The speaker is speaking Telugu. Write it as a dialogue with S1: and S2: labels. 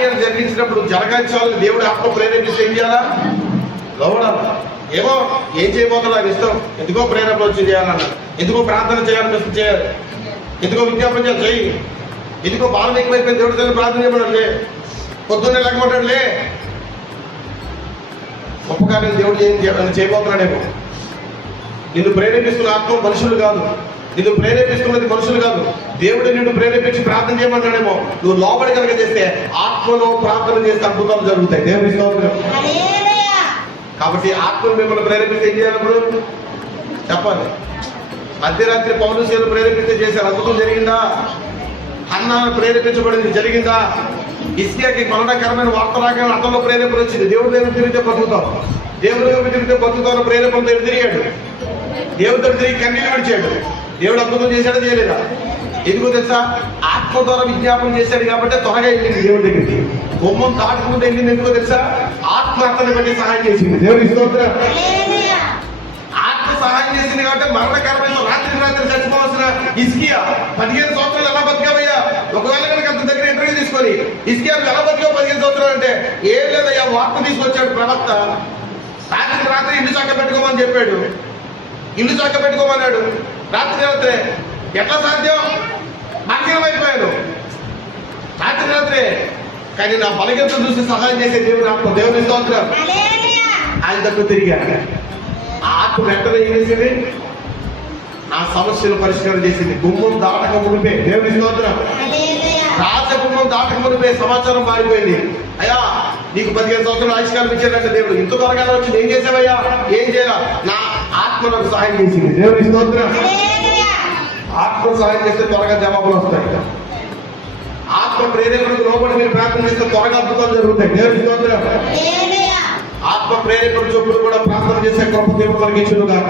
S1: కార్యం జరిగించినప్పుడు జరగాల్సిన దేవుడు ఆత్మ ప్రేరేపిస్తే ఏం చేయాలా? లోబడాలి? ఏమో ఏం చేయబోతున్నా ఇష్టం. ఎందుకో ప్రేరేపణ వచ్చి చేయాలన్న. ఎందుకో ప్రార్థన చేయాలనిపిస్తుంది చేయాలి. ఎందుకో విజ్ఞాపన చేయాలి. చేయి ఎందుకో బాధ ఎక్కువైపోయింది దేవుడి దగ్గర ప్రార్థన చేయమన్నాడు లే పొద్దున్నే లేకపోతాడు లే గొప్ప కార్యం దేవుడు ఏం చేయబోతున్నాడేమో. నిన్ను ప్రేరేపిస్తున్న ఆత్మ మనుషులు కాదు. నిన్ను ప్రేరేపిస్తున్నది మనుషులు కాదు. దేవుడు నిన్ను ప్రేరేపించి ప్రార్థన చేయమంటాడేమో నువ్వు లోపలి కనుక చేస్తే ఆత్మలో ప్రార్థన చేస్తే అద్భుతాలు జరుగుతాయి. దేవుని స్తోత్రం. కాబట్టి ఆత్మను మిమ్మల్ని ప్రేరేపిస్తే ఏం చేయాలి ఇప్పుడు? చెప్పాలి. మధ్యరాత్రి పౌరుషులు ప్రేరేపిస్తే చేశారు. అద్భుతం జరిగిందా? అన్న ప్రేరేపించబడింది. జరిగిందా? ఇస్కియాకి మరణకరమైన వార్త రాగా అతనిలో ప్రేరేపణ వచ్చింది. దేవుడి దగ్గర తిరిగితే బతుకుతాం. దేవుడి దగ్గర తిరిగితే బతుకుతాను ప్రేరేపణతో తిరిగాడు. దేవుడితో తిరిగి కన్నీళ్ళు విడిచాడు. దేవుడు అద్భుతం చేశాడా చేయలేదా ఎందుకో తెలుసా? ఆత్మ ద్వారా విజ్ఞాపనం చేశాడు కాబట్టి త్వరగా వెళ్ళింది దేవుడి దగ్గరికి. బొమ్మం దాటకుండా వెళ్ళింది ఎందుకో తెలుసా? ఆత్మ అతన్ని బట్టి సహాయం చేసింది. దేవుడి స్తోత్రం. ఆత్మ సహాయం చేసింది కాబట్టి మరణకరమైన రాత్రి రాత్రి చచ్చిపోవాల్సిన ఇస్కియా పదిహేను సంవత్సరాలు ఎలా బతికావయ్యా? ఒకవేళ కనుక అంత దగ్గర ఇంటర్వ్యూ తీసుకొని ఇస్కియా ఎలా బతికావు పదిహేను సంవత్సరాలు అంటే ఏం లేదయ్యా వార్త తీసుకొచ్చాడు ప్రవక్త. రాత్రి రాత్రి ఇల్లు చక్క పెట్టుకోమని చెప్పాడు. ఇల్లు చక్క పెట్టుకోమన్నాడు. రాత్రి రాత్రే ఎట్లా సాధ్యం? అయిపోయాను. రాత్రి రాత్రే. కానీ నా బలగెంత చూసి సహాయం చేసే దేవుడు ఆత్మ దేవుని స్తోత్రం ఆయన దగ్గర తిరిగాడు ఆ ఆత్మ వెంటనే ఏం చేసింది? నా సమస్యలు పరిష్కారం చేసింది. గుమ్మం దాటక మునిపే. దేవుని స్తోత్రం రాజగుమ్మం దాటక మునిపే సమాచారం మారిపోయింది. అయ్యా నీకు పదిహేను సంవత్సరాలు ఆయుష్కాలం ఇచ్చాడంటే దేవుడు ఇంత త్వరగా వచ్చింది ఏం చేసావయ్యా ఏం చేయాల? నా నాకు సహాయం చేసింది. దేవుని స్తోత్రం. ఆత్మ సహాయం చేస్తే త్వరగా జవాబులు వస్తాయి. ఆత్మ ప్రేరేపణకు లోపల మీరు ప్రార్థన చేస్తే త్వరగా అద్భుతాలు జరుగుతాయి. దేవుని స్తోత్రం. ఆత్మ ప్రేరేపణ చొప్పులు కూడా ప్రార్థన చేసే గొప్ప దేవుడు మనకి ఇచ్చును కాక